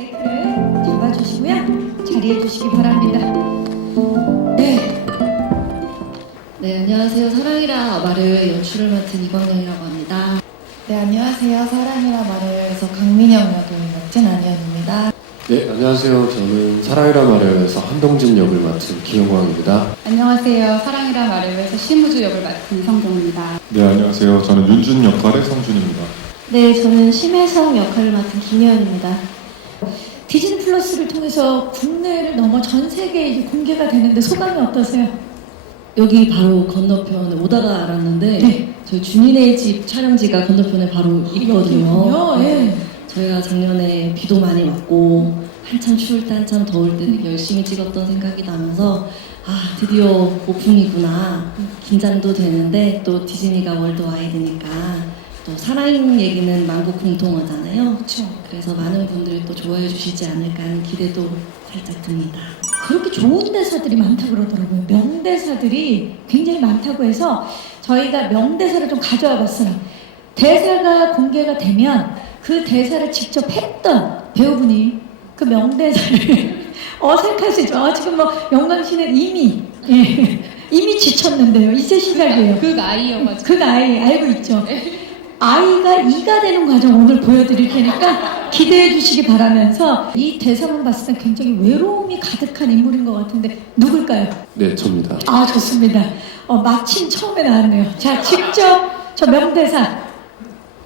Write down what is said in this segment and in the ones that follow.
마이크를 잡아주시고요. 자리해 주시기 바랍니다. 네. 네, 안녕하세요. 사랑이라 말을 연출을 맡은 이광영이라고 합니다. 네, 안녕하세요. 사랑이라 말을에서 강민영 역을 맡은 안현입니다. 네, 안녕하세요. 저는 사랑이라 말해요에서 한동진 역을 맡은 기영광입니다. 안녕하세요. 사랑이라 말해요에서 심우주 역을 맡은 이성경입니다. 네, 안녕하세요. 저는 윤준 역할의 성준입니다. 네, 저는 심혜성 역할을 맡은 김예은입니다. 디즈니 플러스를 통해서 국내를 넘어 전 세계에 이제 공개가 되는데 소감이 어떠세요? 여기 바로 건너편에 오다가 알았는데 네. 저희 준이네 집 촬영지가 건너편에 바로 있거든요. 예. 저희가 작년에 비도 많이 맞고 한참 추울 때 한참 더울 때 되게 열심히 찍었던 생각이 나면서 아, 드디어 오픈이구나. 긴장도 되는데 또 디즈니가 월드와이드니까 또 사랑 얘기는 만국 공통어잖아요. 그렇죠. 그래서 많은 분들이 또 좋아해 주시지 않을까 하는 기대도 살짝 듭니다. 그렇게 좋은 대사들이 많다고 그러더라고요. 명대사들이 굉장히 많다고 해서 저희가 명대사를 좀 가져와 봤어요. 대사가 공개가 되면 그 대사를 직접 했던 배우분이 그 명대사를 어색하시죠? 지금 뭐 영광 씨는 이미 지쳤는데요. 이제 시작이에요. 그 아이여가지고. 그 아이 알고 있죠? 아이가 이가 되는 과정 오늘 보여드릴 테니까 기대해 주시기 바라면서 이 대사만 봤을 때 굉장히 외로움이 가득한 인물인 것 같은데 누굴까요? 네, 저입니다. 아, 좋습니다. 마침 처음에 나왔네요. 자, 직접 저 명대사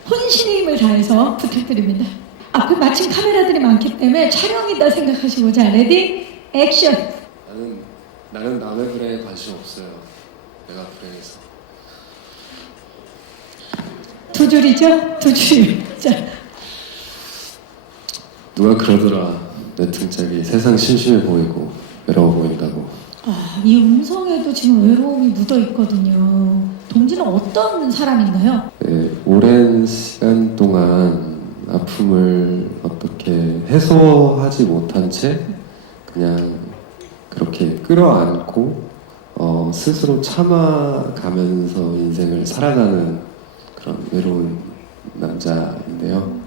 혼신의 힘을 다해서 부탁드립니다. 앞에 마침 카메라들이 많기 때문에 촬영이다 생각하시고 자, 레디, 액션. 나는 남의 불행에 관심 없어요. 내가 불행해서. 두 줄이죠? 두 줄. 자, 누가 그러더라. 내 등짝이 세상 심심해 보이고 외로워 보인다고. 이 음성에도 지금 외로움이 묻어 있거든요. 동지는 어떤 사람인가요? 네, 오랜 시간 동안 아픔을 어떻게 해소하지 못한 채 그냥 그렇게 끌어안고 스스로 참아가면서 인생을 살아가는 그런 외로운 남자인데요.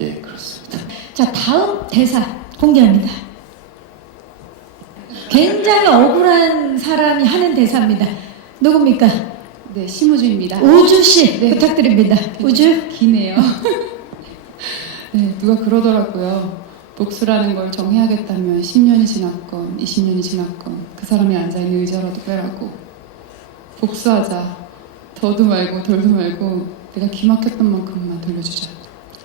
예, 그렇습니다. 자, 다음 대사 공개합니다. 굉장히 억울한 사람이 하는 대사입니다. 누굽니까? 네, 심우주입니다. 우주 씨 네. 부탁드립니다. 우주. 기네요. 네, 누가 그러더라고요. 복수라는 걸 정해야겠다면 10년이 지났건 20년이 지났건 그 사람이 앉아있는 의자라도 빼라고. 복수하자. 더도 말고 덜도 말고 내가 기막혔던 만큼만 돌려주자.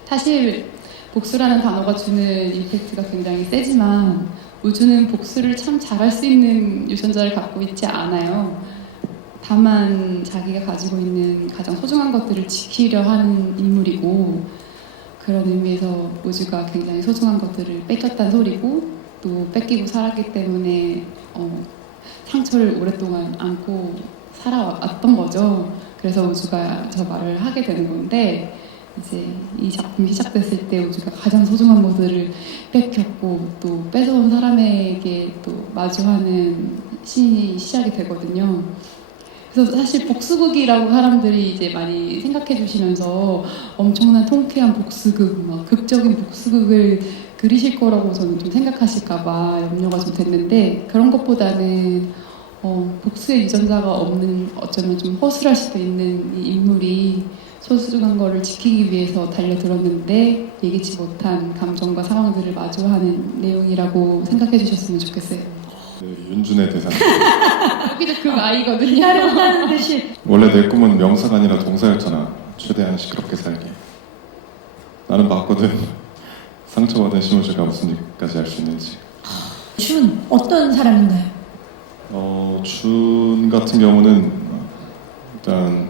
사실 복수라는 단어가 주는 임팩트가 굉장히 세지만 우주는 복수를 참 잘할 수 있는 유전자를 갖고 있지 않아요. 다만 자기가 가지고 있는 가장 소중한 것들을 지키려 하는 인물이고 그런 의미에서 우주가 굉장히 소중한 것들을 뺏겼다는 소리고 또 뺏기고 살았기 때문에 상처를 오랫동안 안고 살아왔던 거죠. 그래서 우주가 저 말을 하게 되는 건데 이제 이 작품이 시작됐을 때 우주가 가장 소중한 것들을 뺏겼고 또 뺏어온 사람에게 또 마주하는 씬이 시작이 되거든요. 그래서 사실 복수극이라고 사람들이 이제 많이 생각해 주시면서 엄청난 통쾌한 복수극, 막 극적인 복수극을 그리실 거라고 저는 좀 생각하실까봐 염려가 좀 됐는데 그런 것보다는 복수의 유전자가 없는 어쩌면 좀 허술할 수도 있는 이 인물이 소중한 거를 지키기 위해서 달려들었는데 예기치 못한 감정과 상황들을 마주하는 내용이라고 생각해 주셨으면 좋겠어요. 네, 윤준의 대사. 여기도 그 아이거든요. 따른다는 듯이. 원래 내 꿈은 명사가 아니라 동사였잖아. 최대한 시끄럽게 살게. 나는 봤거든. 상처받은 심우주가 무슨 일까지 할 수 있는지. 준 어떤 사람인가요? 준 같은 경우는 일단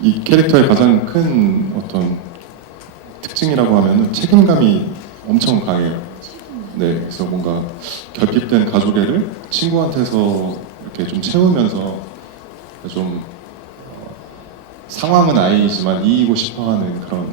이 캐릭터의 가장 큰 어떤 특징이라고 하면 책임감이 엄청 강해요. 네, 그래서 뭔가 결핍된 가족애를 친구한테서 이렇게 좀 채우면서 좀 상황은 아이지만 이기고 싶어하는 그런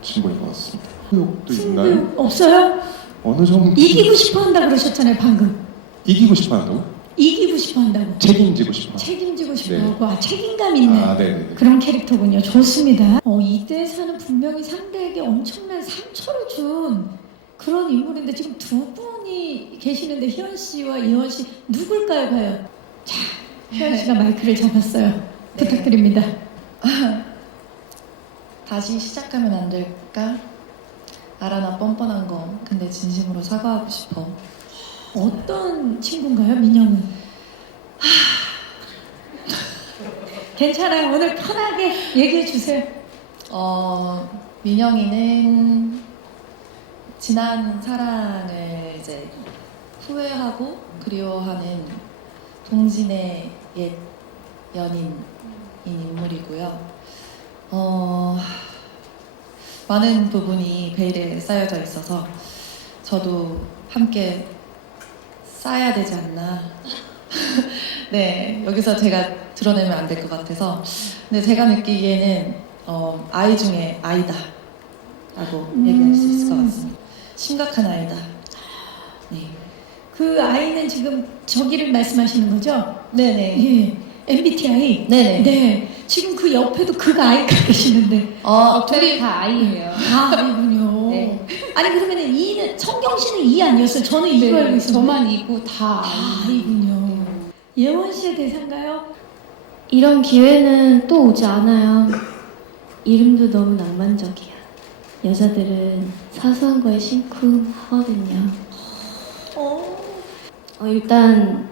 친구인 것 같습니다. 욕도 있나요? 승부 없어요? 어느 정도 이기고 싶어 한다 그러셨잖아요, 방금. 이기고 싶어한다고? 이기고 싶어 한다고. 책임지고 싶어. 책임지고 싶어요. 네. 와, 책임감 있는 아, 네. 그런 캐릭터군요. 좋습니다. 이 대사는 분명히 상대에게 엄청난 상처를 준 그런 인물인데 지금 두 분이 계시는데 희연 씨와 이원 씨 누굴까요, 과연? 자, 희연 씨가 마이크를 잡았어요. 부탁드립니다. 다시 시작하면 안 될까? 알아, 나 뻔뻔한 거. 근데 진심으로 사과하고 싶어. 어떤 친구인가요, 민영은? 괜찮아요. 오늘 편하게 얘기해 주세요. 민영이는 지난 사랑을 이제 후회하고 그리워하는 동진의 옛 연인인 인물이고요. 많은 부분이 베일에 쌓여져 있어서 저도 함께 쌓아야 되지 않나. 네, 여기서 제가 드러내면 안 될 것 같아서. 근데 제가 느끼기에는 아이 중에 아이다 라고 얘기할 수 있을 것 같습니다. 심각한 아이다. 네. 그 아이는 지금 저기를 말씀하시는 거죠? 네네. 예. MBTI? 네네. 네. 지금 그 옆에도 그 아이가 계시는데. 둘이 다 아이예요. 아이군요. 네. 아니, 그러면은 이는, 성경 씨는 이 아니었어요? 저는 이거 알고 있었는데. 저만 이고 다 아이. 아이군요. 예원 씨의 대사인가요? 이런 기회는 또 오지 않아요. 이름도 너무 낭만적이야. 여자들은 사소한 거에 심쿵하거든요. 일단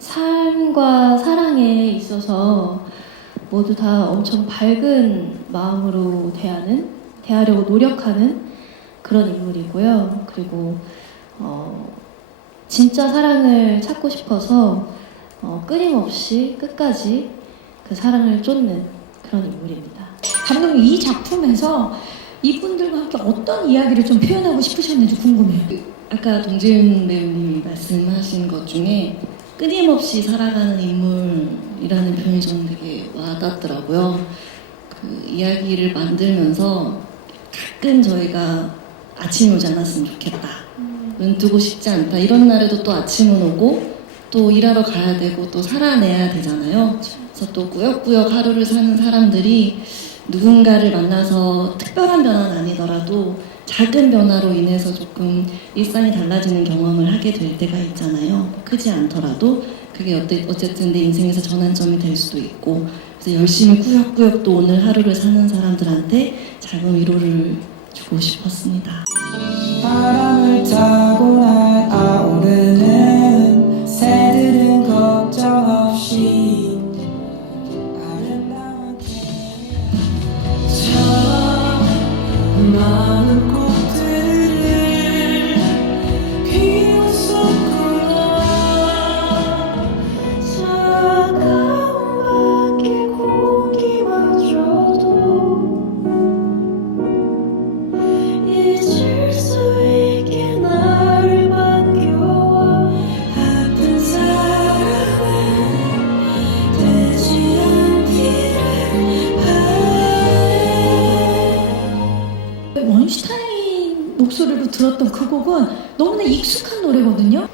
삶과 사랑에 있어서 모두 다 엄청 밝은 마음으로 대하려고 노력하는 그런 인물이고요. 그리고 진짜 사랑을 찾고 싶어서 끊임없이 끝까지 그 사랑을 쫓는 그런 인물입니다. 감독님, 이 작품에서 이분들과 함께 어떤 이야기를 좀 표현하고 싶으셨는지 궁금해요. 아까 동진 배우님이 말씀하신 것 중에 끊임없이 살아가는 인물이라는 표현이 저는 되게 와닿더라고요. 그 이야기를 만들면서 가끔 저희가 아침이 오지 않았으면 좋겠다. 눈 뜨고 싶지 않다. 이런 날에도 또 아침은 오고 또 일하러 가야 되고 또 살아내야 되잖아요. 그래서 또 꾸역꾸역 하루를 사는 사람들이 누군가를 만나서 특별한 변화는 아니더라도 작은 변화로 인해서 조금 일상이 달라지는 경험을 하게 될 때가 있잖아요. 크지 않더라도 그게 어쨌든 내 인생에서 전환점이 될 수도 있고, 그래서 열심히 꾸역꾸역 또 오늘 하루를 사는 사람들한테 작은 위로를 주고 싶었습니다. 바람을 타고 날아오르는 새들은 걱정 없이 아름다운 저 많은 꽃들을 피웠었구나. 차가운 밖에 공기마저도 잊을 수 있게 나를 반겨와. 아픈 사랑은 되지 않기를 바래. 원슈타인 목소리로 들었던 그 곡은 너무나 익숙한 노래거든요.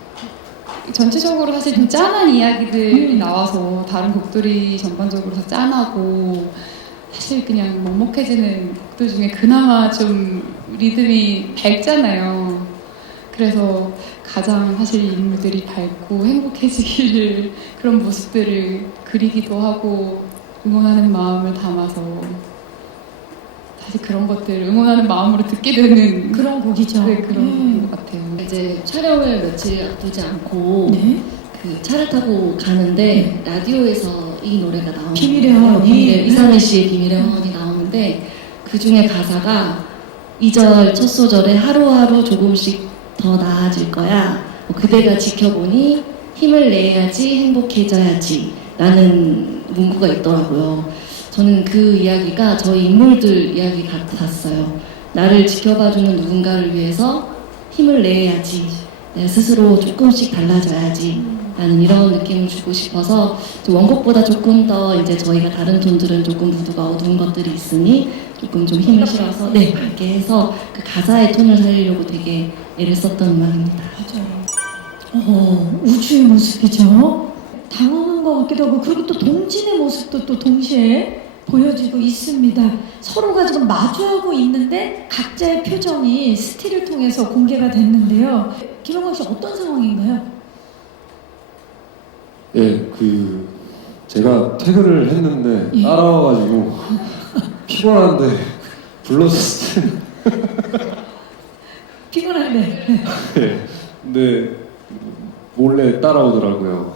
전체적으로 사실 좀 짠한 이야기들이 나와서 다른 곡들이 전반적으로 다 짠하고 사실 그냥 먹먹해지는 곡들 중에 그나마 좀 리듬이 밝잖아요. 그래서 가장 사실 인물들이 밝고 행복해지기를 그런 모습들을 그리기도 하고 응원하는 마음을 담아서 사실 그런 것들 응원하는 마음으로 듣게 되는 그런 곡이죠. 네, 그런 것 같아요. 이제 촬영을 며칠 앞두지 않고 네. 그 차를 타고 가는데 라디오에서 이 노래가 나오는 비밀의 거예요. 화원이. 이상희 씨의 비밀의 화원이 나오는데 그 중에 가사가 2절 첫 소절에 하루하루 조금씩 더 나아질 거야. 그대가 지켜보니 힘을 내야지 행복해져야지 라는 문구가 있더라고요. 저는 그 이야기가 저희 인물들 이야기 같았어요. 나를 지켜봐주는 누군가를 위해서 힘을 내야지. 내 스스로 조금씩 달라져야지. 라는 이런 느낌을 주고 싶어서 원곡보다 조금 더 이제 저희가 다른 톤들은 조금 무드가 어두운 것들이 있으니 조금 좀 힘을 실어서 밝게 해서 그 가사의 톤을 살리려고 되게 애를 썼던 음악입니다. 맞아요. 우주의 모습이죠. 당황한 것 것 같기도 하고, 그리고 또 동진의 모습도 또 동시에 보여지고 있습니다. 서로가 지금 마주하고 있는데 각자의 표정이 스틸을 통해서 공개가 됐는데요. 김영광 씨 어떤 상황인가요? 예, 제가 퇴근을 했는데 예. 따라와가지고 피곤한데 불렀을 때 피곤한데. 예, 근데 몰래 따라오더라고요.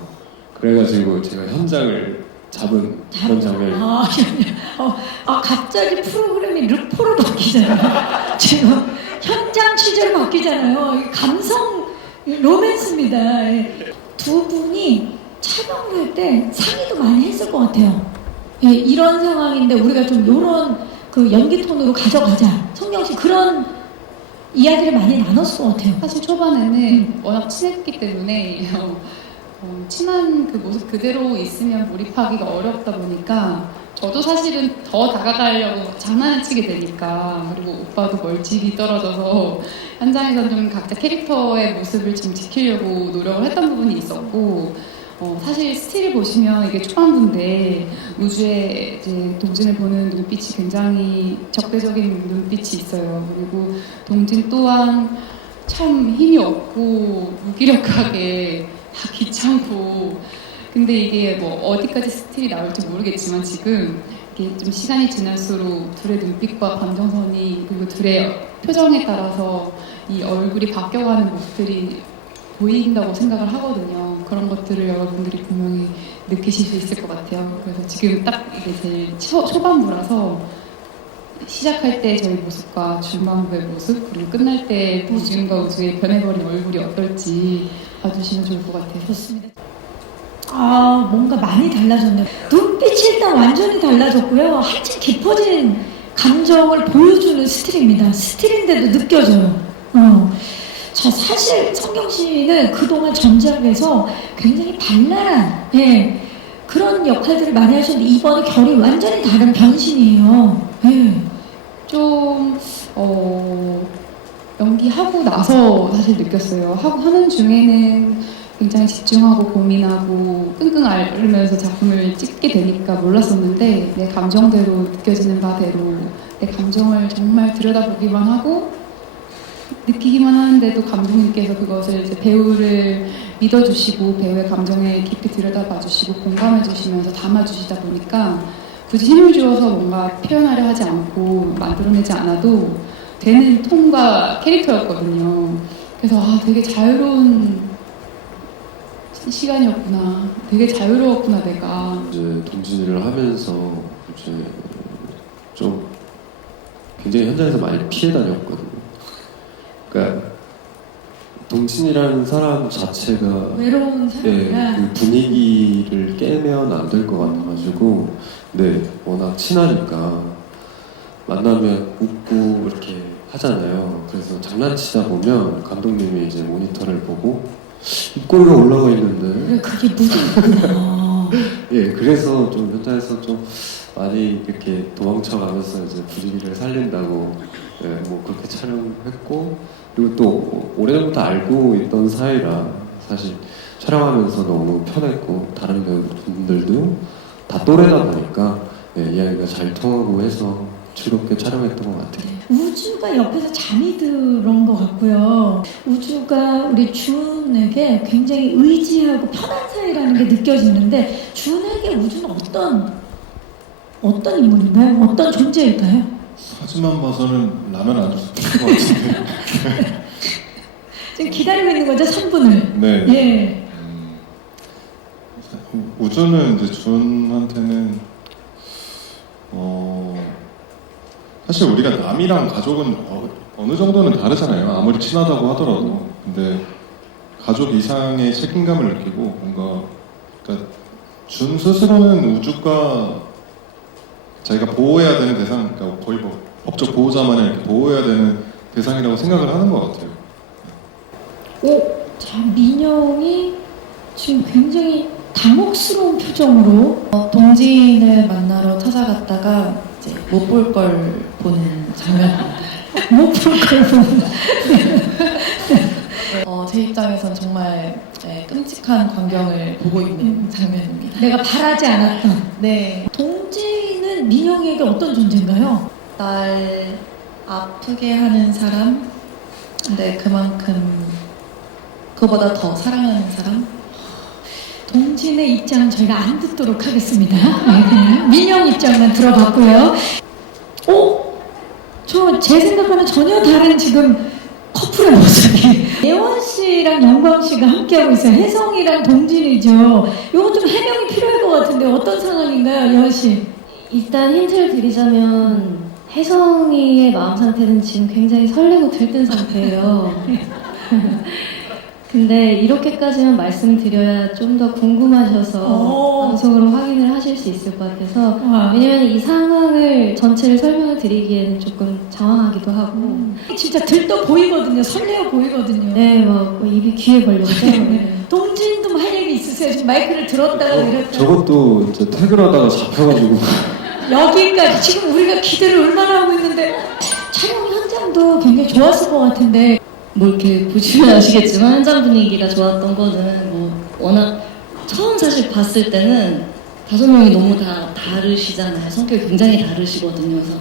그래가지고 제가 현장을 잡은 그런 장면이 갑자기 프로그램이 르포로 바뀌잖아요. 지금 현장 취재로 바뀌잖아요. 이 감성 로맨스입니다. 예. 두 분이 촬영을 할 때 상의도 많이 했을 것 같아요. 예, 이런 상황인데 우리가 좀 이런 그 연기 톤으로 가져가자. 성경 씨 그런 이야기를 많이 나눴을 것 같아요. 사실 초반에는 워낙 친했기 때문에 친한 그 모습 그대로 있으면 몰입하기가 어렵다 보니까 저도 사실은 더 다가가려고 장난을 치게 되니까, 그리고 오빠도 멀찍이 떨어져서 현장에서 좀 각자 캐릭터의 모습을 좀 지키려고 노력을 했던 부분이 있었고, 사실 스틸을 보시면 이게 초반부인데 우주에 이제 동진을 보는 눈빛이 굉장히 적대적인 눈빛이 있어요. 그리고 동진 또한 참 힘이 없고 무기력하게 귀찮고, 근데 이게 뭐 어디까지 스틸이 나올지 모르겠지만 지금 이게 좀 시간이 지날수록 둘의 눈빛과 감정선이 그리고 둘의 표정에 따라서 이 얼굴이 바뀌어가는 모습들이 보인다고 생각을 하거든요. 그런 것들을 여러분들이 분명히 느끼실 수 있을 것 같아요. 그래서 지금 딱 이게 제일 초반부라서 시작할 때 저희 모습과 중반부의 모습, 그리고 끝날 때 우준과 우주의 변해버린 얼굴이 어떨지 봐주시면 좋을 것 같아요. 좋습니다. 뭔가 많이 달라졌네요. 눈빛이 일단 완전히 달라졌고요. 한층 깊어진 감정을 보여주는 스틸입니다. 스틸인데도 느껴져요. 자, 사실 성경 씨는 그동안 전작에서 굉장히 발랄한 그런 역할들을 많이 하셨는데 이번에 결이 완전히 다른 변신이에요. 좀 연기하고 나서 사실 느꼈어요. 하는 중에는 굉장히 집중하고 고민하고 끙끙 앓으면서 작품을 찍게 되니까 몰랐었는데, 내 감정대로 느껴지는 바대로 내 감정을 정말 들여다보기만 하고 느끼기만 하는데도 감독님께서 그것을 이제 배우를 믿어주시고 배우의 감정에 깊이 들여다봐주시고 공감해주시면서 담아주시다 보니까 굳이 힘을 주어서 뭔가 표현하려 하지 않고 만들어내지 않아도 되는 톤과 캐릭터였거든요. 그래서 되게 자유로운 시간이었구나. 되게 자유로웠구나 내가. 이제 동진이를 하면서 이제 좀 굉장히 현장에서 많이 피해 다녔거든요. 그러니까 동진이라는 사람 자체가 외로운 사람이라 그 분위기를 깨면 안 될 것 같아가지고, 워낙 친하니까 만나면 웃고 이렇게 하잖아요. 그래서 장난치다 보면 감독님이 이제 모니터를 보고 입꼬리가 올라가 있는데 그게 무섭구나. 그래서 좀 현장에서 좀 많이 이렇게 도망쳐가면서 이제 분위기를 살린다고 뭐 그렇게 촬영했고, 그리고 또 오래전부터 알고 있던 사이라 사실 촬영하면서 너무 편했고, 다른 배우분들도 다 또래다 보니까 이야기가 잘 통하고 해서 즐겁게 촬영했던 것 같아요. 우주가 옆에서 잠이 들어온 것 같고요. 우주가 우리 준에게 굉장히 의지하고 편한 사이라는 게 느껴지는데, 준에게 우주는 어떤 인물인가요? 어떤 존재일까요? 사진만 봐서는 라면 안 줬을 것 같은데. 지금 기다리고 있는 거죠, 3분을. 네. 예. 우주는 이제 준한테는 사실 우리가 남이랑 가족은 어느 정도는 다르잖아요. 아무리 친하다고 하더라도. 근데 가족 이상의 책임감을 느끼고 뭔가, 그러니까 준 스스로는 우주가 자기가 보호해야 되는 대상, 그러니까 거의 뭐 법적 보호자만이 이렇게 보호해야 되는 대상이라고 생각을 하는 것 같아요. 자, 민영이 지금 굉장히 당혹스러운 표정으로 동진을 만나러 찾아갔다가 이제 못 볼 걸 보는 장면입니다. 못 볼 걸 보는. 제 입장에선 정말 끔찍한 광경을 보고 있는 장면입니다. 내가 바라지 않았던. 네, 동지는 민영이에게 어떤 존재인가요? 날 아프게 하는 사람, 근데 그만큼 그거보다 더 사랑하는 사람. 동진의 입장은 저희가 안 듣도록 하겠습니다. 네, 그냥 민영 입장만 들어봤고요. 저 제 생각과는 전혀 다른 지금 커플의 모습이. 예원 씨랑 영광 씨가 함께하고 있어요. 혜성이랑 동진이죠. 요거 좀 해명이 필요할 것 같은데 어떤 상황인가요, 예원 씨? 일단 힌트를 드리자면 혜성이의 마음 상태는 지금 굉장히 설레고 들뜬 상태예요. 근데 이렇게까지만 말씀드려야 좀 더 궁금하셔서 방송으로 확인을 하실 수 있을 것 같아서 왜냐면 이 상황을 전체를 설명을 드리기에는 조금 장황하기도 하고 진짜 들떠 보이거든요. 설레어 보이거든요. 네, 막 입이 귀에 걸렸죠. 네. 동진도 뭐 할 얘기 있으세요? 지금 마이크를 들었다가 내렸다가 저것도 이제 퇴근하다가 잡혀가지고 여기까지 지금 우리가 기대를 얼마나 하고 있는데 촬영 현장도 굉장히 좋았을 것 같은데 뭐 이렇게 보시면 아시겠지만 현장 분위기가 좋았던 거는 뭐 워낙 처음 사실 봤을 때는 5명이 너무 다 다르시잖아요. 성격이 굉장히 다르시거든요. 그래서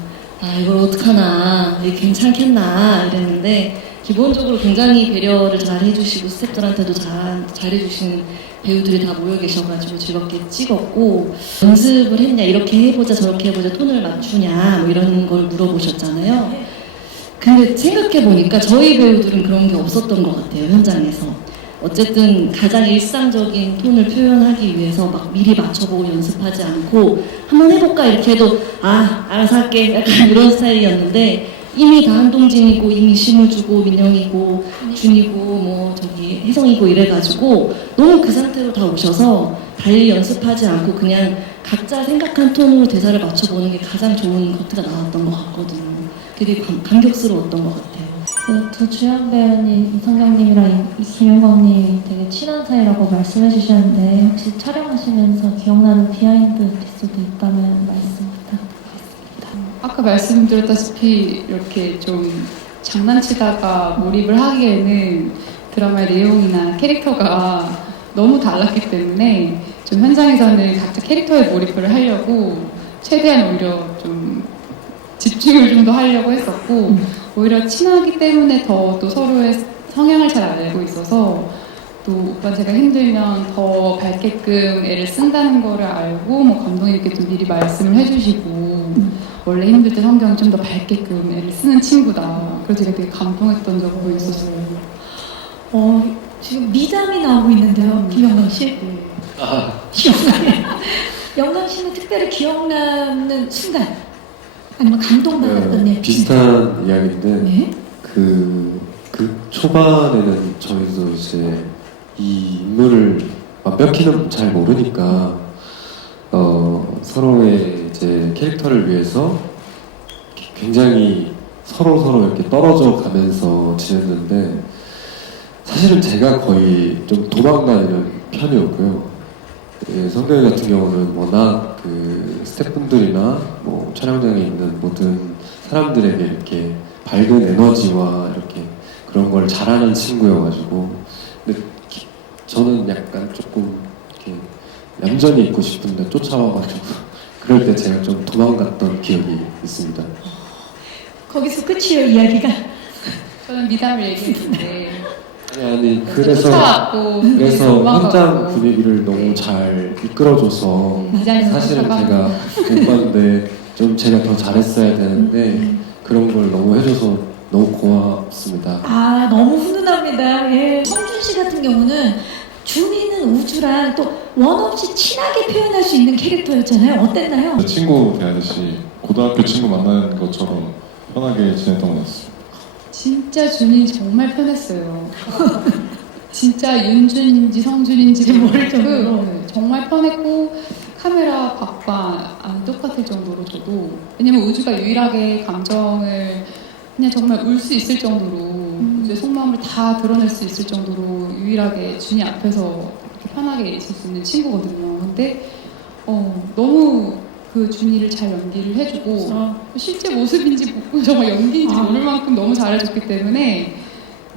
이걸 어떡하나, 이게 괜찮겠나 이랬는데 기본적으로 굉장히 배려를 잘 해주시고 스태프들한테도 잘 해주시는 배우들이 다 모여 계셔가지고 즐겁게 찍었고 연습을 했냐, 이렇게 해보자 저렇게 해보자 톤을 맞추냐 뭐 이런 걸 물어보셨잖아요. 근데 생각해보니까 저희 배우들은 그런 게 없었던 것 같아요, 현장에서. 어쨌든 가장 일상적인 톤을 표현하기 위해서 막 미리 맞춰보고 연습하지 않고 한번 해볼까 이렇게 해도 알아서 할게 약간 이런 스타일이었는데 이미 다 한동진이고 이미 심우주고 민영이고 준이고 뭐 저기 혜성이고 이래가지고 너무 그 상태로 다 오셔서 달리 연습하지 않고 그냥 각자 생각한 톤으로 대사를 맞춰보는 게 가장 좋은 커트가 나왔던 것 같거든요. 되게 감격스러웠던 것 같아요. 두 주연 배우님, 이성경님이랑 김영광님이 되게 친한 사이라고 말씀해 주셨는데 혹시 촬영하시면서 기억나는 비하인드 에피소드 있다면 말씀 부탁드리겠습니다. 아까 말씀드렸다시피 이렇게 좀 장난치다가 몰입을 하기에는 드라마의 내용이나 캐릭터가 너무 달랐기 때문에 좀 현장에서는 각자 캐릭터에 몰입을 하려고 최대한 오히려 좀 집중을 좀 더 하려고 했었고 오히려 친하기 때문에 더 또 서로의 성향을 잘 알고 있어서 또 오빠 제가 힘들면 더 밝게끔 애를 쓴다는 거를 알고 뭐 감독님께 좀 미리 말씀을 해주시고 원래 힘들 때 성경이 좀 더 밝게끔 애를 쓰는 친구다. 그래서 제가 되게 감동했던 적도 있었어요. 지금 미담이 나오고 있는데요, 김영광 씨. 영광 씨는 특별히 기억나는 순간 아니면 감동받았던 일 비슷한 이야기인데 네? 그 초반에는 저희도 이제 이 인물을 완벽히는 잘 모르니까 서로의 이제 캐릭터를 위해서 굉장히 서로 이렇게 떨어져 가면서 지냈는데 사실은 제가 거의 좀 도망다니는 편이었고요. 성경이 같은 경우는 워낙 그 스태프분들이나 뭐 촬영장에 있는 모든 사람들에게 이렇게 밝은 에너지와 이렇게 그런 걸 잘하는 친구여가지고 근데 저는 약간 조금 이렇게 얌전히 있고 싶은데 쫓아와가지고 그럴 때 제가 좀 도망갔던 기억이 있습니다. 거기서 끝이에요, 이야기가. 저는 미담을 얘기했는데 아니 그래서 쫓아왔고 현장 분위기를 너무 잘 이끌어줘서 사실은 제가 못 봤는데 좀 제가 더 잘했어야 되는데 그런 걸 너무 해줘서 너무 고맙습니다. 너무 훈훈합니다. 예. 성준 씨 같은 경우는 준이는 우주랑 또 원 없이 친하게 표현할 수 있는 캐릭터였잖아요. 어땠나요? 친구 대하듯이 고등학교 친구 만나는 것처럼 편하게 지냈던 것 같습니다. 진짜 준이 정말 편했어요. 진짜 윤준인지 성준인지 모를 정도로 정말 편했고 카메라 각과 안 똑같을 정도로 저도 왜냐면 우주가 유일하게 감정을 그냥 정말 울 수 있을 정도로 우주의 속마음을 다 드러낼 수 있을 정도로 유일하게 준이 앞에서 이렇게 편하게 있을 수 있는 친구거든요. 근데 너무 그 준이를 잘 연기를 해주고 실제 모습인지 정말 연기인지 모를 만큼 너무 잘해줬기 때문에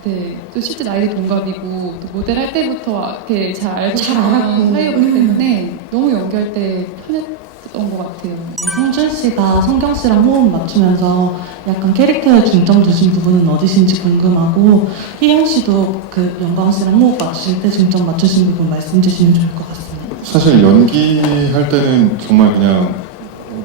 네, 또 실제 나이도 동갑이고 또 모델 할 때부터 이렇게 잘 알고 잘 알았고. 사이였기 때문에 너무 연기할 때 편했던 것 같아요. 성준 씨가 성경 씨랑 호흡 맞추면서 약간 캐릭터에 중점 두신 부분은 어디신지 궁금하고 희영 씨도 그 영광 씨랑 호흡 맞추실 때 중점 맞추신 부분 말씀 주시면 좋을 것 같습니다. 사실 연기할 때는 정말 그냥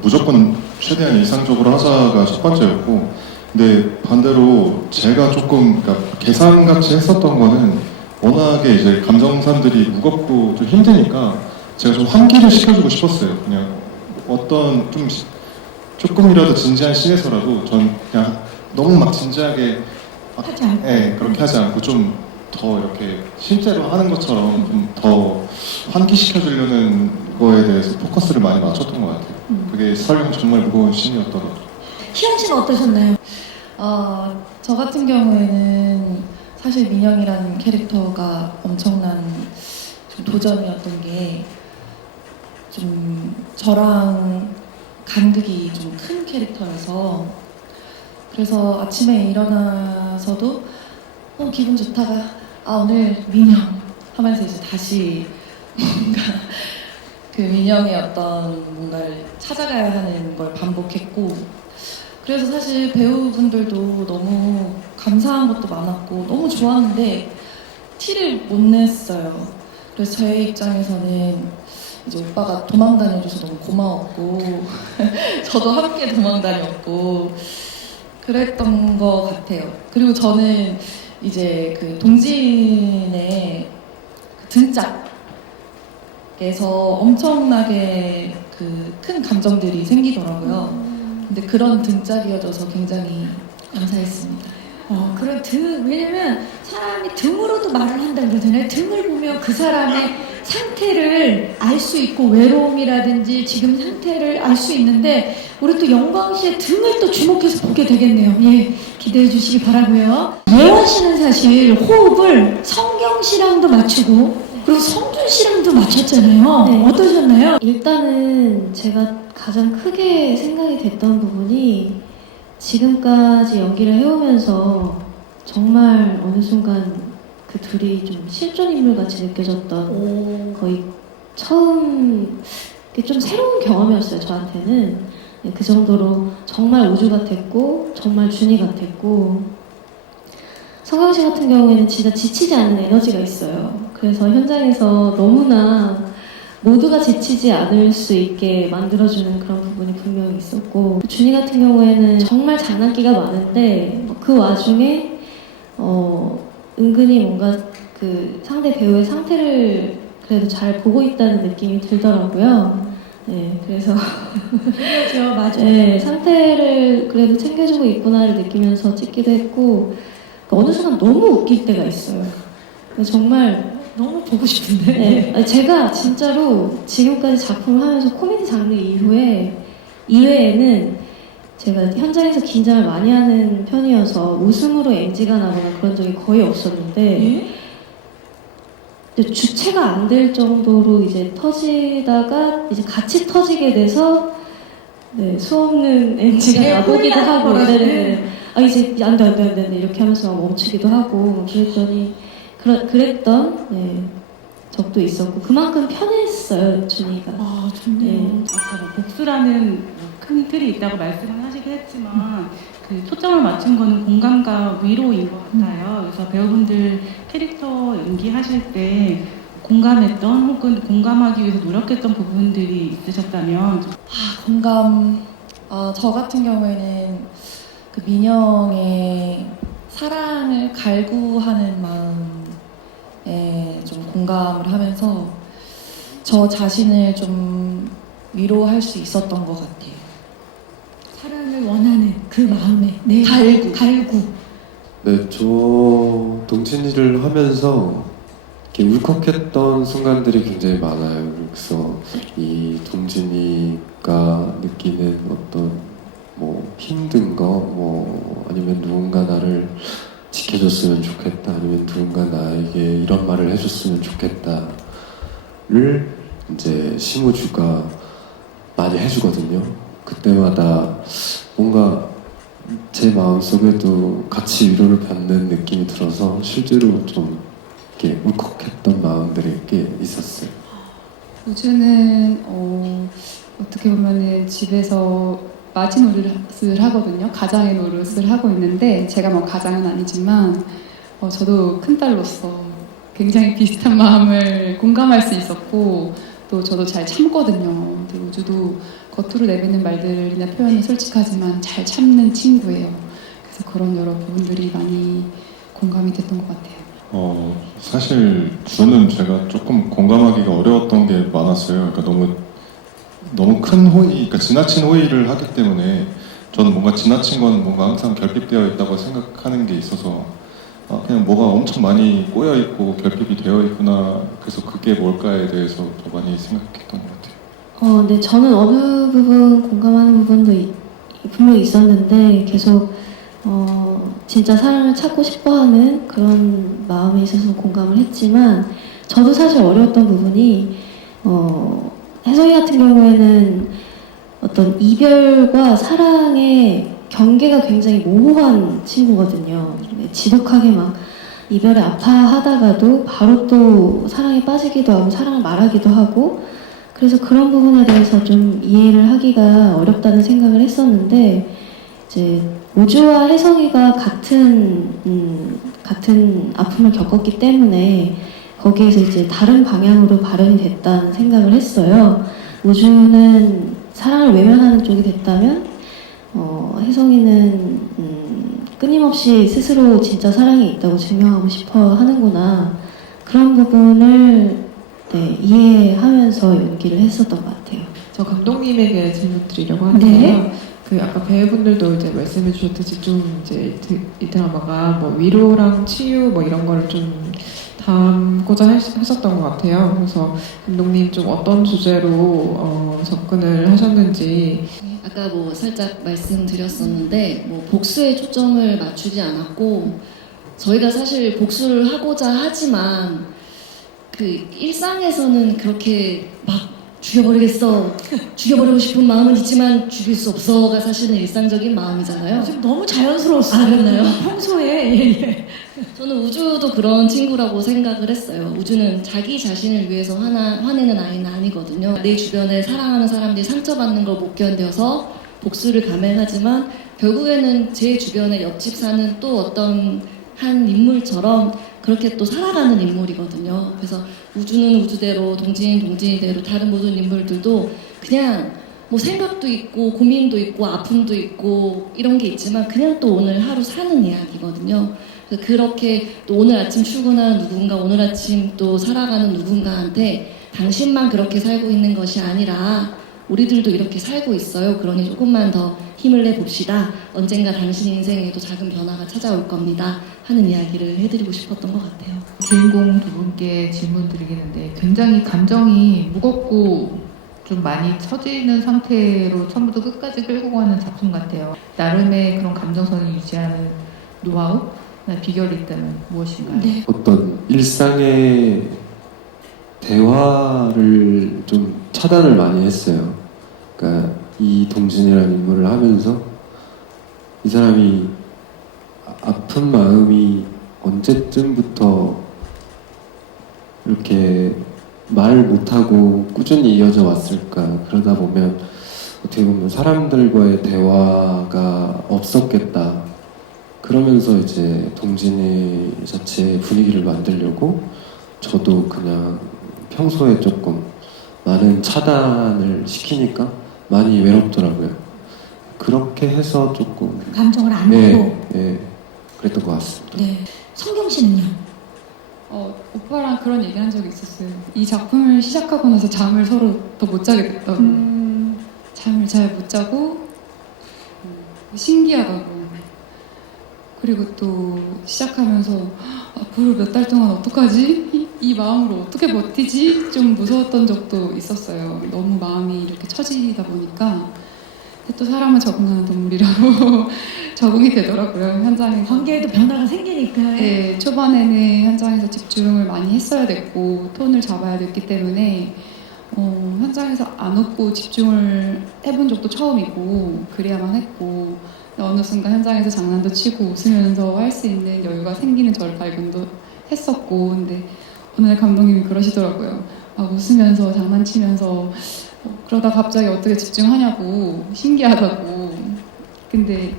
무조건 최대한 이상적으로 하자가 첫 번째였고, 근데 반대로 제가 조금 그러니까 계산같이 했었던 거는 워낙에 이제 감정선들이 무겁고 좀 힘드니까 제가 좀 환기를 시켜주고 싶었어요. 그냥 어떤 좀 조금이라도 진지한 씬에서라도 전 그냥 너무 막 진지하게 하지 않고. 네, 그렇게 하지 않고 좀 더 이렇게 실제로 하는 것처럼 좀 더 환기시켜주려는 거에 대해서 포커스를 많이 맞췄던 것 같아요. 그게 설령 정말 무거운 씬이었더라도. 희영 씨는 어떠셨나요? 저 같은 경우에는 사실 민영이라는 캐릭터가 엄청난 좀 도전이었던 게 좀 저랑 간극이 좀 큰 캐릭터여서 그래서 아침에 일어나서도 기분 좋다가 오늘 민영 하면서 이제 다시 뭔가 그 민영의 어떤 뭔가를 찾아가야 하는 걸 반복했고 그래서 사실 배우분들도 너무 감사한 것도 많았고 너무 좋았는데 티를 못 냈어요. 그래서 저의 입장에서는 이제 오빠가 도망 다녀줘서 너무 고마웠고 저도 함께 도망 다녔고 그랬던 것 같아요. 그리고 저는 이제 그 동진의 그 등짝에서 엄청나게 그 큰 감정들이 생기더라고요. 근데 그런 등짝이어져서 굉장히 감사했습니다. 그런 왜냐면 사람이 등으로도 말을 한다 그러잖아요. 등을 보면 그 사람의 상태를 알 수 있고 외로움이라든지 지금 상태를 알 수 있는데 우리 또 영광 씨의 등을 또 주목해서 보게 되겠네요. 예, 기대해 주시기 바라고요. 예원 씨는 사실 호흡을 성경 씨랑도 맞추고 그리고 성준 씨랑도 맞췄잖아요. 네. 어떠셨나요? 일단은 제가 가장 크게 생각이 됐던 부분이 지금까지 연기를 해오면서 정말 어느 순간 그 둘이 좀 실존 인물 같이 느껴졌던 거의 처음 좀 새로운 경험이었어요 저한테는. 네, 그 정도로 정말 우주 같았고 정말 준이 같았고 성경 씨 같은 경우에는 진짜 지치지 않는 에너지가 있어요. 그래서 현장에서 너무나 모두가 지치지 않을 수 있게 만들어주는 그런 부분이 분명히 있었고 준이 같은 경우에는 정말 장난기가 많은데 그 와중에 은근히 뭔가 그 상대 배우의 상태를 그래도 잘 보고 있다는 느낌이 들더라고요. 네, 그래서 그렇죠, 맞아요. 네, 상태를 그래도 챙겨주고 있구나를 느끼면서 찍기도 했고 어느 순간 너무 웃길 때가 있어요. 정말 너무 보고 싶은데. 네, 아니, 제가 진짜로 지금까지 작품을 하면서 코미디 장르 이외에는 제가 현장에서 긴장을 많이 하는 편이어서 웃음으로 NG가 나거나 그런 적이 거의 없었는데 근데 주체가 안 될 정도로 이제 터지다가 이제 같이 터지게 돼서 네, 수없는 NG가 나보기도 하고 네, 이제 안 돼 이렇게 하면서 멈추기도 하고 그랬더니 그랬던 네, 적도 있었고 그만큼 편했어요 준이가. 좋네요. 네. 아까 뭐 복수라는 큰 틀이 있다고 말씀을 하시긴 했지만 그 초점을 맞춘 거는 공감과 위로인 것 같아요. 그래서 배우분들 캐릭터 연기하실 때 공감했던 혹은 공감하기 위해서 노력했던 부분들이 있으셨다면 공감. 저 같은 경우에는 그 민영의 사랑을 갈구하는 마음에 좀 공감을 하면서 저 자신을 좀 위로할 수 있었던 것 같아요. 사랑을 원하는 그 마음에 갈구. 네, 저 동진이를 하면서 이렇게 울컥했던 순간들이 굉장히 많아요. 그래서 이 동진이가 느끼는 어떤 뭐 힘든 거, 뭐 아니면 누군가 나를 지켜줬으면 좋겠다, 아니면 누군가 나에게 이런 말을 해줬으면 좋겠다를 이제 심우주가 많이 해주거든요. 그때마다 뭔가 제 마음속에도 같이 위로를 받는 느낌이 들어서 실제로 좀 이렇게 울컥했던 마음들이 꽤 있었어요. 우주는 어떻게 보면은 집에서 마지노릇을 하거든요. 가장의 노릇을 하고 있는데 제가 뭐 가장은 아니지만 저도 큰딸로서 굉장히 비슷한 마음을 공감할 수 있었고 또 저도 잘 참거든요. 근데 우주도 겉으로 내뱉는 말들이나 표현이 솔직하지만 잘 참는 친구예요. 그래서 그런 여러 부분들이 많이 공감이 됐던 것 같아요. 사실 저는 제가 조금 공감하기가 어려웠던 게 많았어요. 그러니까 너무 큰 호의, 그러니까 지나친 호의를 하기 때문에 저는 뭔가 지나친 건 뭔가 항상 결핍되어 있다고 생각하는 게 있어서 그냥 뭐가 엄청 많이 꼬여 있고 결핍이 되어 있구나. 그래서 그게 뭘까에 대해서 더 많이 생각했던 것 같아요. 네, 저는 어느 부분 공감하는 부분도 분명히 있었는데 계속 진짜 사랑을 찾고 싶어하는 그런 마음에 있어서 공감을 했지만 저도 사실 어려웠던 부분이 혜성이 같은 경우에는 어떤 이별과 사랑의 경계가 굉장히 모호한 친구거든요. 지독하게 막 이별에 아파하다가도 바로 또 사랑에 빠지기도 하고 사랑을 말하기도 하고 그래서 그런 부분에 대해서 좀 이해를 하기가 어렵다는 생각을 했었는데 이제 우주와 혜성이가 같은 아픔을 겪었기 때문에 거기에서 이제 다른 방향으로 발현이 됐다는 생각을 했어요. 우주는 사랑을 외면하는 쪽이 됐다면 혜성이는 끊임없이 스스로 진짜 사랑이 있다고 증명하고 싶어 하는구나 그런 부분을 이해하면서 연기를 했었던 것 같아요. 저 감독님에게 질문 드리려고 하는데요. 네. 그 아까 배우분들도 이제 말씀해 주셨듯이 좀 이제 이 드라마가 뭐 위로랑 치유 뭐 이런 거를 좀 담고자 하셨던 것 같아요. 그래서 감독님 좀 어떤 주제로 접근을 하셨는지. 아까 뭐 살짝 말씀드렸었는데 뭐 복수에 초점을 맞추지 않았고 저희가 사실 복수를 하고자 하지만 그 일상에서는 그렇게 막 죽여버리고 싶은 마음은 있지만 죽일 수 없어가 사실은 일상적인 마음이잖아요. 지금 너무 자연스러웠어요. 아, 그랬나요? 평소에 저는 우주도 그런 친구라고 생각을 했어요. 우주는 자기 자신을 위해서 화내는 아이는 아니거든요. 내 주변에 사랑하는 사람들이 상처받는 걸 못 견뎌서 복수를 감행하지만 결국에는 제 주변에 옆집 사는 또 어떤 한 인물처럼 그렇게 또 살아가는 인물이거든요. 그래서 우주는 우주대로, 동진은 동진이대로 다른 모든 인물들도 그냥 뭐 생각도 있고 고민도 있고 아픔도 있고 이런 게 있지만 그냥 또 오늘 하루 사는 이야기거든요. 그래서 그렇게 또 오늘 아침 출근하는 누군가, 오늘 아침 또 살아가는 누군가한테 당신만 그렇게 살고 있는 것이 아니라 우리들도 이렇게 살고 있어요. 그러니 조금만 더 힘을 내봅시다. 언젠가 당신 인생에도 작은 변화가 찾아올 겁니다. 하는 이야기를 해드리고 싶었던 것 같아요. 주인공 두 분께 질문 드리겠는데 굉장히 감정이 무겁고 좀 많이 처지는 상태로 처음부터 끝까지 끌고 가는 작품 같아요. 나름의 그런 감정선을 유지하는 노하우나 비결이 있다면 무엇인가요? 네. 어떤 일상의 대화를 좀 차단을 많이 했어요. 그러니까 이 동진이라는 인물을 하면서 이 사람이 아픈 마음이 언제쯤부터 이렇게 말 못하고 꾸준히 이어져 왔을까. 그러다 보면 어떻게 보면 사람들과의 대화가 없었겠다. 그러면서 이제 동진이 자체의 분위기를 만들려고 저도 그냥 평소에 조금 많은 차단을 시키니까 많이 외롭더라고요. 그렇게 해서 조금 감정을 안고. 네, 그랬던 것 같습니다. 네. 성경 씨는요? 오빠랑 그런 얘기 한 적이 있었어요. 이 작품을 시작하고 나서 잠을 서로 더 못 자게 됐다고. 잠을 잘 못 자고 신기하다고. 그리고 또 시작하면서 앞으로 몇 달 동안 어떡하지? 이 마음으로 어떻게 버티지? 좀 무서웠던 적도 있었어요. 너무 마음이 이렇게 처지다 보니까. 근데 또 사람은 적응하는 동물이라고 적응이 되더라고요. 현장에서. 관계에도 변화가 생기니까. 네, 초반에는 현장에서 집중을 많이 했어야 됐고 톤을 잡아야 됐기 때문에 현장에서 안 웃고 집중을 해본 적도 처음이고 그래야만 했고 어느 순간 현장에서 장난도 치고 웃으면서 할 수 있는 여유가 생기는 저를 발견도 했었고, 근데 어느 날 감독님이 그러시더라고요. 막 웃으면서 장난치면서 그러다 갑자기 어떻게 집중하냐고, 신기하다고. 근데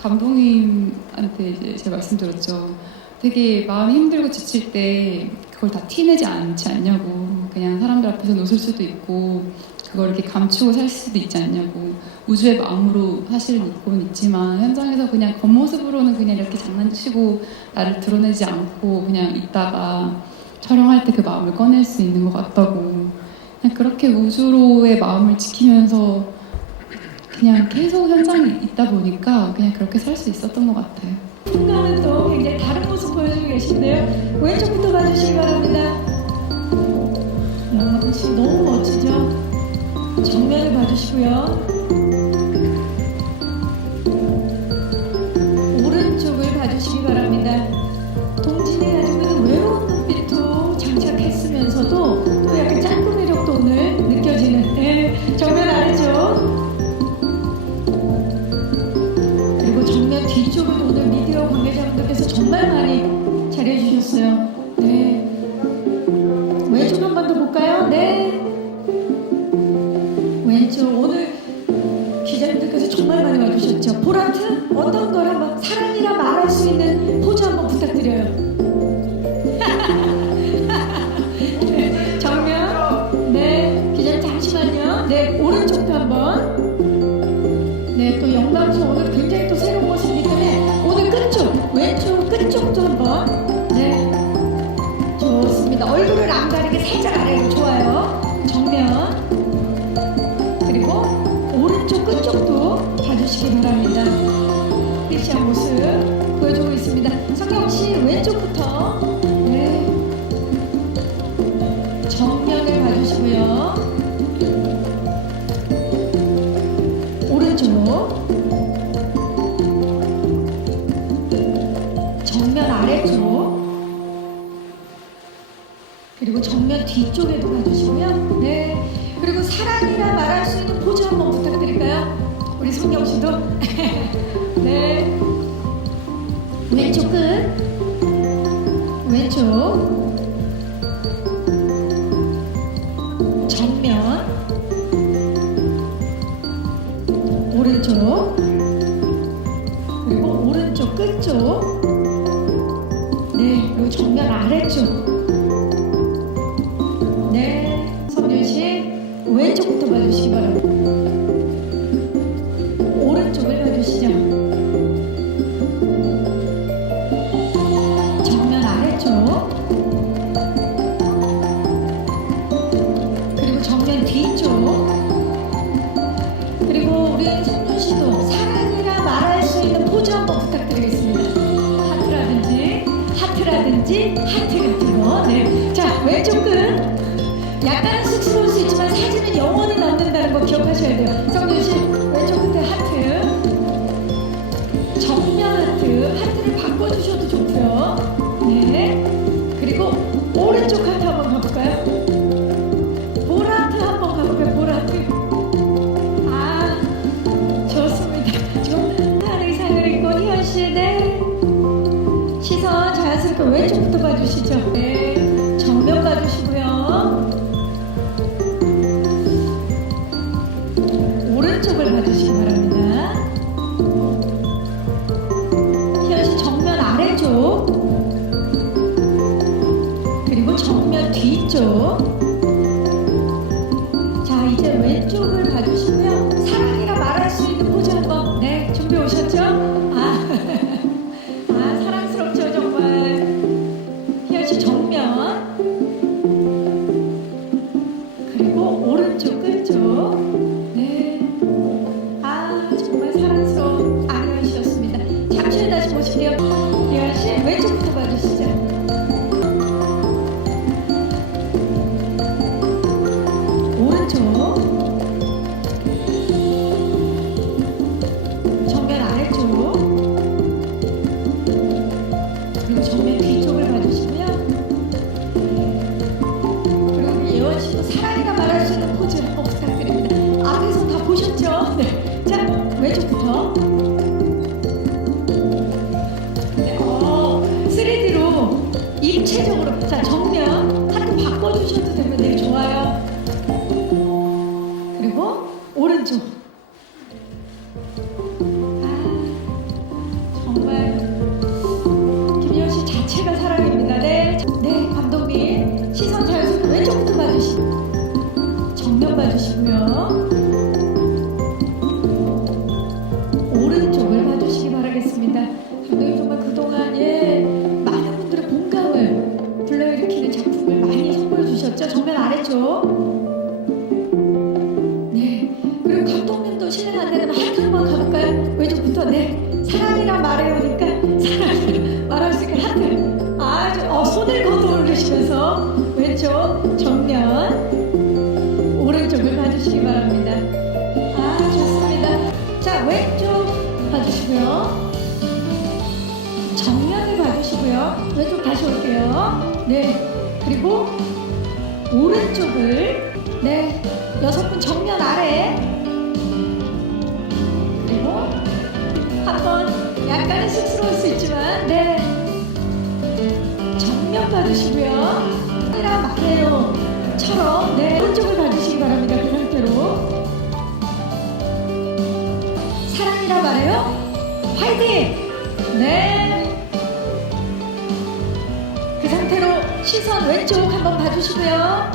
감독님한테 이제 제가 말씀드렸죠. 되게 마음이 힘들고 지칠 때 그걸 다 티내지 않지 않냐고. 그냥 사람들 앞에서 웃을 수도 있고 그걸 이렇게 감추고 살 수도 있지 않냐고. 우주의 마음으로 사실은 있고는 있지만 현장에서 그냥 겉모습으로는 그냥 이렇게 장난치고 나를 드러내지 않고 그냥 있다가 촬영할 때 그 마음을 꺼낼 수 있는 것 같다고. 그냥 그렇게 우주로의 마음을 지키면서 그냥 계속 현장에 있다 보니까 그냥 그렇게 살 수 있었던 것 같아요. 순간은 또 굉장히 다른 모습 보여주고 계신데요. 왼쪽부터 봐주시기 바랍니다. 역시 너무 멋지죠? 정면을 봐주시고요. 오른쪽을 봐주시기 바랍니다. 동진이 가지고 있는 외로운 눈빛도 장착했으면서도 또 약간 짱구 매력도 오늘 느껴지는 정면 아래쪽. 그리고 정면 뒤쪽을 오늘 미디어 관계자분들께서 정말 많이 잘해주셨어요. 네. 왼쪽 한 번 더 볼까요? 네. 왼쪽 오늘 기자님들께서 정말 많이 와주셨죠. 보라트 어떤 걸 한번 사랑이라 말할 수 있는 포즈 한번 부탁드려요. 네, 정면. 네, 기자님 잠시만요. 네, 오른쪽도 한번. 네, 또 영광송 오늘 굉장히 또 새로운 모습이기 때문에 오늘 끝쪽, 왼쪽 끝쪽도 한번. 네, 좋습니다. 얼굴을 안 가리게 살짝 아래로 좋아요. 정면. 그리고 오른쪽 끝쪽도 봐주시기 바랍니다. 섹시한 모습 보여주고 있습니다. 성경씨 왼쪽부터. 네, 정면을 봐주시고요. 오른쪽. 정면 아래쪽. 그리고 정면 뒤쪽에도 봐주시고요. 네. 그리고 사랑이라 말할 수 있는 포즈 한번 부탁드릴까요? 우리 성경 씨도. 네. 왼쪽 끝. 왼쪽. 정면. 오른쪽. 그리고 오른쪽 끝쪽. 네. 그리고 정면 아래쪽. 네, 성준 씨 왼쪽부터 봐주시기 바랍니다. 오른쪽을 봐주시죠. 정면 아래쪽. 그리고 정면 뒤쪽. 그리고 우리 성준 씨도 사랑이라 말할 수 있는 포즈 한번 부탁드리겠습니다. 하트라든지 하트 같은 거. 네, 자 왼쪽 끝. 약간은 쑥스러울 수 있지만 사진은 영원히 남는다는 거 기억하셔야 돼요. 성준 씨 왼쪽 끝에 하트, 정면 하트를 바꿔주셔도 좋고요. 네. 그리고 오른쪽 하트 한번 가볼까요? 보라트 한번 가볼까요? 보라트. 아, 좋습니다. 지금 한 의상을 입고 희연 씨, 네. 시선 자연스럽게 왼쪽부터 봐주시죠. 네. 정면 봐주시고요. 오른쪽을 봐주시기 바랍니다. 희연씨 정면 아래쪽. 그리고 정면 뒤쪽. 자, 이제 왼쪽을 봐주시고요. 사랑이라 말할 수 있는 포즈 한번. 네, 준비 오셨죠? 아, 사랑스럽죠 정말. 희연씨 정면. 그리고 오른쪽 끝쪽. 네. 정말 사랑스러운 안혜연 씨였습니다. 잠시 후에 다시 보실게요. 혜연 씨 왼쪽부터 봐주시죠. 입체적으로 자 정면 하트 바꿔주셔도 되면 되게 좋아요. 그리고 오른쪽. 정말 김희연 씨 자체가 사랑입니다. 네, 네 감독님 시선 자연스럽게 왼쪽부터 봐주시고 정면 봐주시고요. 오른쪽을 봐주시기 바라겠습니다. 감독님 정말 그동안 많은 분들의 공감을 불러일으키는 작품을 많이 선보여 주셨죠. 정면 아래쪽. 네. 그리고 감독님도 실례가 안 되면 하트 한번 가볼까요? 왼쪽부터. 네. 사랑이란 말해요니까 사랑 말할 수 있게 하트. 아주 손을 걷어 올리시면서 왼쪽 정면 오른쪽을 봐주시기 바랍니다. 좋습니다. 자 왼쪽 봐주시고요. 정면을 봐주시고요. 왼쪽 다시 올게요. 네. 그리고 오른쪽을 네 6분 정면 아래. 그리고 한번 약간은 쑥스러울 수 있지만 네 정면 봐주시고요. 이라 말해요처럼 네 오른쪽을 봐주시기 바랍니다. 그 상태로 사랑이라 말해요. 화이팅. 네. 그 상태로 시선 왼쪽 한번 봐주시고요.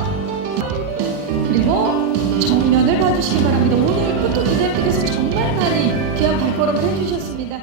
그리고 정면을 봐주시기 바랍니다. 오늘 포토 디자인들께서 정말 많이 귀한 발걸음을 해주셨습니다.